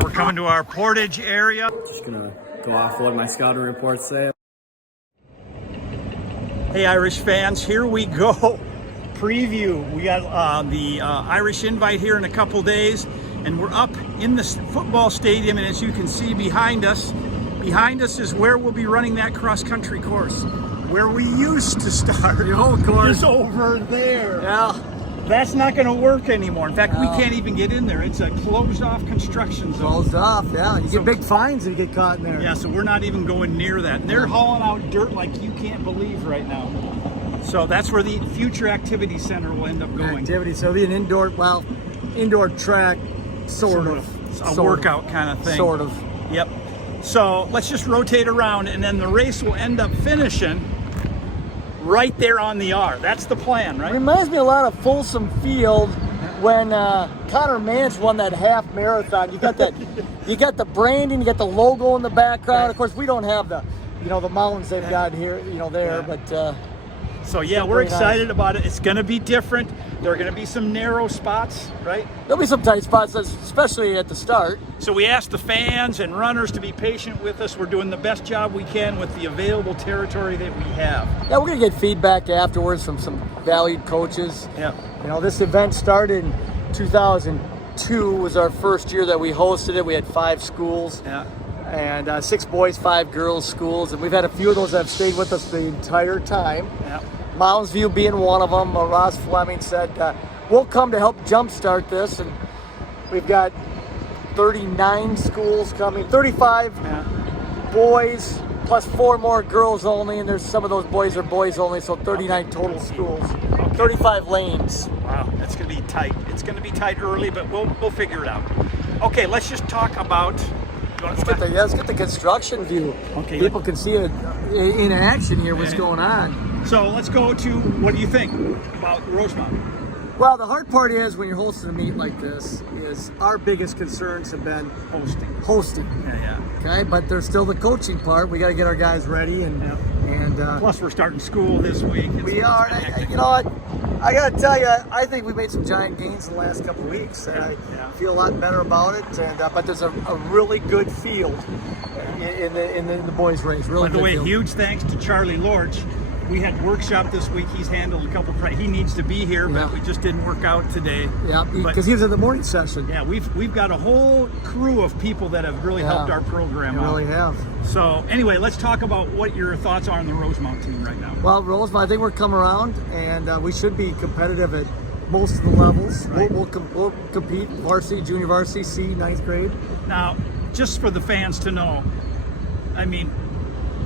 right, we're coming to our portage area. Just gonna go off what my scouting reports say. Hey, Irish fans, here we go. Preview. We got the Irish Invite here in a couple days, and we're up in the football stadium. And as you can see behind us is where we'll be running that cross-country course, where we used to start. The old course is over there. Yeah. That's not going to work anymore. In fact, we can't even get in there. It's a closed-off construction zone. Closed off, yeah. You get big fines if you get caught in there. Yeah, so we're not even going near that. And they're hauling out dirt like you can't believe right now. So that's where the future activity center will end up going. So it'll be an indoor track, sort of. A workout kind of thing. Sort of. Yep. So let's just rotate around, and then the race will end up finishing right there on the R. That's the plan, right? It reminds me a lot of Folsom Field when Connor Mance won that half marathon. You got that, you got the branding, you got the logo in the background. Of course, we don't have the, the mountains they've got here, there, but. So yeah, we're excited about it. It's going to be different. There are going to be some narrow spots, right? There'll be some tight spots, especially at the start. So we asked the fans and runners to be patient with us. We're doing the best job we can with the available territory that we have. Yeah, we're going to get feedback afterwards from some valued coaches. Yeah. This event started in 2002 was our first year that we hosted it. We had 5 schools. Yeah. And 6 boys, 5 girls schools. And we've had a few of those that have stayed with us the entire time. Yeah. Mounds View being one of them. Ross Fleming said, we'll come to help jumpstart this. And we've got 39 schools coming, 35 boys, plus 4 more girls only. And there's some of those boys are boys only, so 39 total schools, 35 lanes. Wow, that's going to be tight. It's going to be tight early, but we'll figure it out. Okay, let's just talk about... Let's get the construction view. Okay. People can see it in action here, what's going on. So let's go to, what do you think about Rosemount? Well, the hard part is when you're hosting a meet like this is our biggest concerns have been hosting. Yeah. Okay, but there's still the coaching part. We got to get our guys ready and plus we're starting school this week. We are. You know what? I got to tell you, I think we made some giant gains in the last couple of weeks. I feel a lot better about it. And but there's a really good field in the boys' race. Really. By the way, huge thanks to Charlie Lorch. We had workshop this week. He's handled a couple. He needs to be here, but we just didn't work out today. Yeah, because he was in the morning session. Yeah, we've got a whole crew of people that have really helped our program out. Really have. So anyway, let's talk about what your thoughts are on the Rosemount team right now. Well, Rosemount, I think we're coming around, and we should be competitive at most of the levels. Right. We'll compete varsity, junior varsity, C, 9th grade. Now, just for the fans to know, I mean,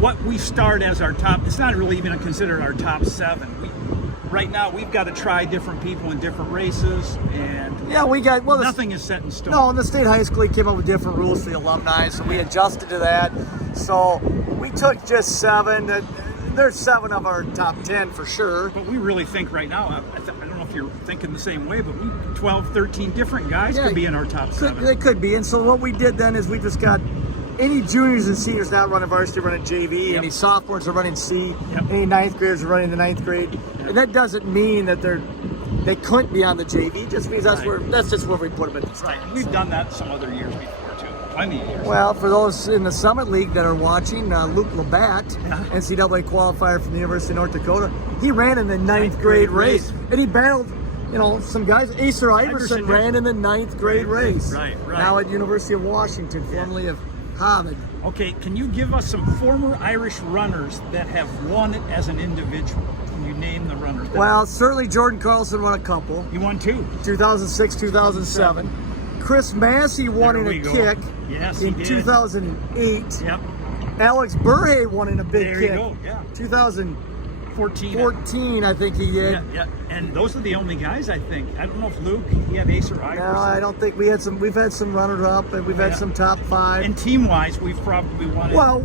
what we start as our top, it's not really even considered our top 7. Right now, we've got to try different people in different races, and nothing is set in stone. No, and the state high school came up with different rules for the alumni, so we adjusted to that. So we took just 7. There's 7 of our top 10 for sure. But we really think right now, I don't know if you're thinking the same way, but 12, 13 different guys could be in our top 7. They could be, and so what we did then is we just got any juniors and seniors not running varsity, running JV. Any sophomores are running C. Any 9th graders are running the 9th grade. And that doesn't mean that they couldn't be on the JV. Just means that's just where we put them at this time. Right. We've done that some other years before too. Plenty of years. Well, for those in the Summit League that are watching, Luke Labatt, NCAA qualifier from the University of North Dakota, he ran in the 9th grade race, and he battled. Some guys. Acer Iverson ran in the 9th grade race. Right. Now at University of Washington, formerly of Harvard. Okay, can you give us some former Irish runners that have won it as an individual? Can you name the runners? Well, certainly Jordan Carlson won a couple. He won 2. 2006, 2007. Chris Massey won in a kick in 2008. Yep. Alex Burhay won in a big kick. There you go, 2014, I think he did. Yeah. And those are the only guys, I think. I don't know if Luke, he had Acer Iverson. No, I don't think we've had some runners-up, and we've had some top 5. And team-wise, we've probably won it. Well,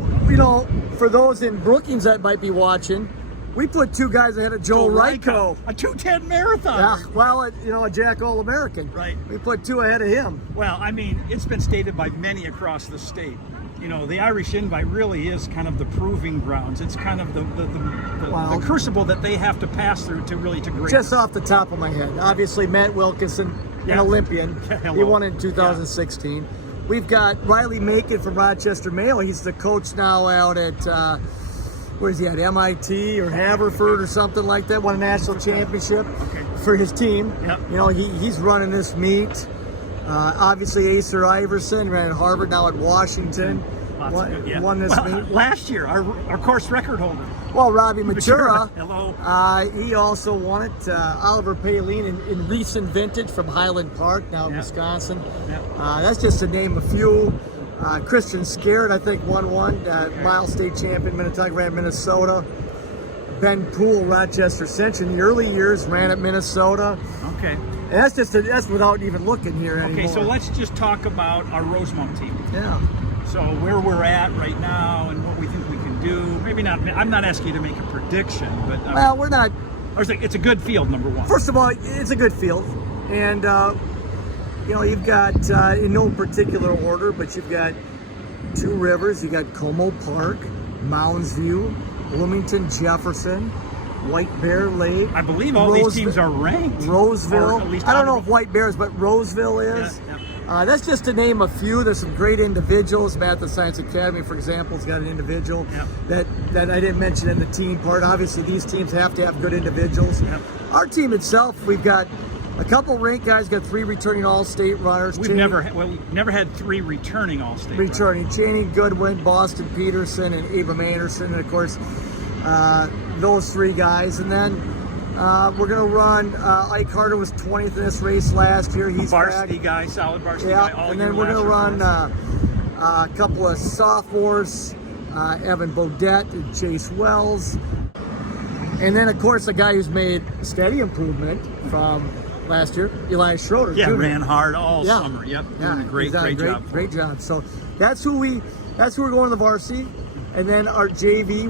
for those in Brookings that might be watching, we put 2 guys ahead of Joe Ryko. A 2:10 marathon. Yeah, well, a Jack All-American. Right. We put 2 ahead of him. Well, I mean, it's been stated by many across the state. The Irish Invite really is kind of the proving grounds. It's kind of the crucible that they have to pass through to greatness. Just off the top of my head, obviously Matt Wilkinson, an Olympian. He won in 2016. we've got Riley Macon from Rochester Mayo. He's the coach now out at, where is he at, MIT or Haverford or something like that. Won a national championship for his team. Yep. You know, he's running this meet. Obviously, Acer Iverson ran at Harvard, now at Washington. Won this meet. Last year, our course record holder. Well, Robbie Matura, hello. He also won it. Oliver Paline in recent vintage from Highland Park, now in Wisconsin. That's just to name a few. Christian Scarrett, I think, won one. Miles State champion, Minnetonka, ran Minnesota. Ben Poole, Rochester Central, in the early years, ran at Minnesota. Okay. And that's without even looking here anymore. Okay, so let's just talk about our Rosemount team. Yeah. So where we're at right now and what we think we can do. Maybe not. I'm not asking you to make a prediction, but well, we're not. It's a good field, number one. First of all, it's a good field, and you know, you've got in no particular order, but you've got two rivers. You got Como Park, Mounds View, Bloomington, Jefferson, White Bear Lake. I believe all these teams are ranked. Roseville. At least I don't know if White Bears, but Roseville is. That's just to name a few. There's some great individuals. Math and Science Academy, for example, has got an individual that I didn't mention in the team part. Obviously, these teams have to have good individuals. Our team itself, we've got a couple ranked guys, got 3 returning All-State runners. We've never had 3 returning All-State runners. Cheney Goodwin, Boston Peterson, and Abram Anderson, and of course, those 3 guys. And then we're going to run, Ike Harder was 20th in this race last year. He's varsity back. guy, solid varsity guy. All and then we're going to run a couple of sophomores, Evan Bodette and Chase Wells. And then, of course, a guy who's made steady improvement from last year, Elias Schroeder. Yeah, ran hard all summer. Yep, doing a great job. Great job. So that's who we're going to the varsity. And then our JV,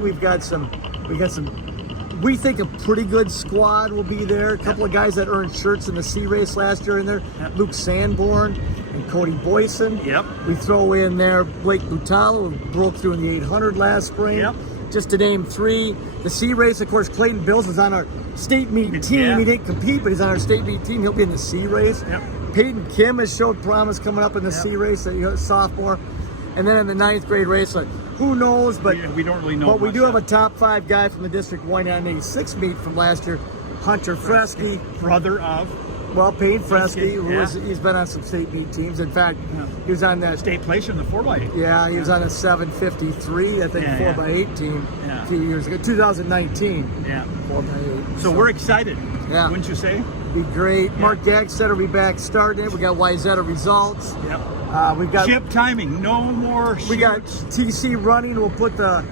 we think a pretty good squad will be there. A couple of guys that earned shirts in the C race last year in there. Luke Sanborn and Cody Boyson. We throw in there Blake Butalo, who broke through in the 800 last spring. Just to name 3. The C race, of course, Clayton Bills was on our state meet team. He didn't compete, but he's on our state meet team. He'll be in the C race. Peyton Kim has showed promise coming up in the C race, sophomore. And then in the 9th grade race, who knows? But we don't really know. But we do have a top 5 guy from the District 186 meet from last year, Hunter Fresky, brother of Payne Fresky, he's been on some state meet teams. In fact, he was on that state place in the 4x8. Yeah, he was on a 753, I think, 4x8 team a few years ago, 2019. 4x8. So we're excited. Wouldn't you say? Be great. Mark Gagstead will be back starting it. We got Wyzetta results. We've got chip timing. No more shoots. We got TC running. We'll put the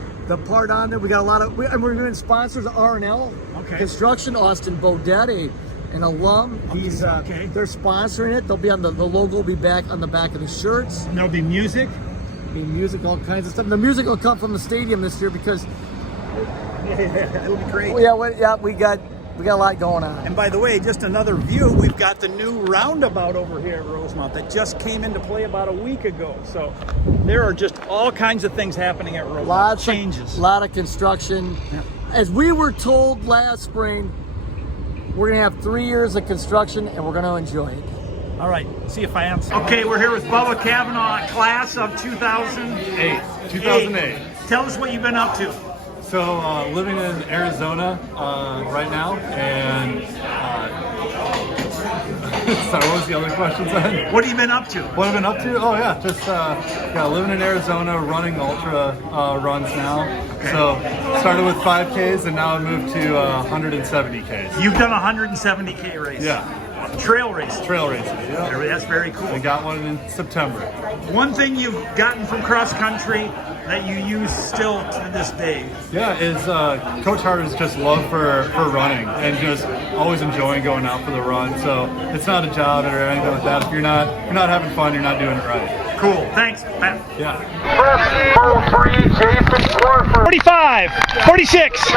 part on there. We got a lot of, and we're doing sponsors. R&L Construction, Austin Bodette, an alum. He's they're sponsoring it. They'll be on the logo will be back on the back of the shirts. And there'll be music. All kinds of stuff. The music will come from the stadium this year because it'll be great. We got a lot going on. And by the way, just another view, we've got the new roundabout over here at Rosemount that just came into play about a week ago. So there are just all kinds of things happening at Rosemount. A lot of construction. As we were told last spring, we're going to have 3 years of construction and we're going to enjoy it. All right, see if I answer. Okay, we're here with Bubba Kavanaugh, class of 2008. 2008. Tell us what you've been up to. So, living in Arizona right now, and sorry, what was the other question then? What have you been up to? What I've been up to? Oh yeah, just living in Arizona, running ultra runs now. So, started with 5Ks and now I moved to 170Ks. You've done a 170K race? Yeah. Trail race. Trail racing. Yeah. That's very cool. I got one in September. One thing you've gotten from cross country that you use still to this day? Yeah, is Coach Harder's just love for running and just always enjoying going out for the run. So it's not a job or anything like that. If you're not having fun, you're not doing it right. Cool. Thanks, Matt. Yeah. 45, 46.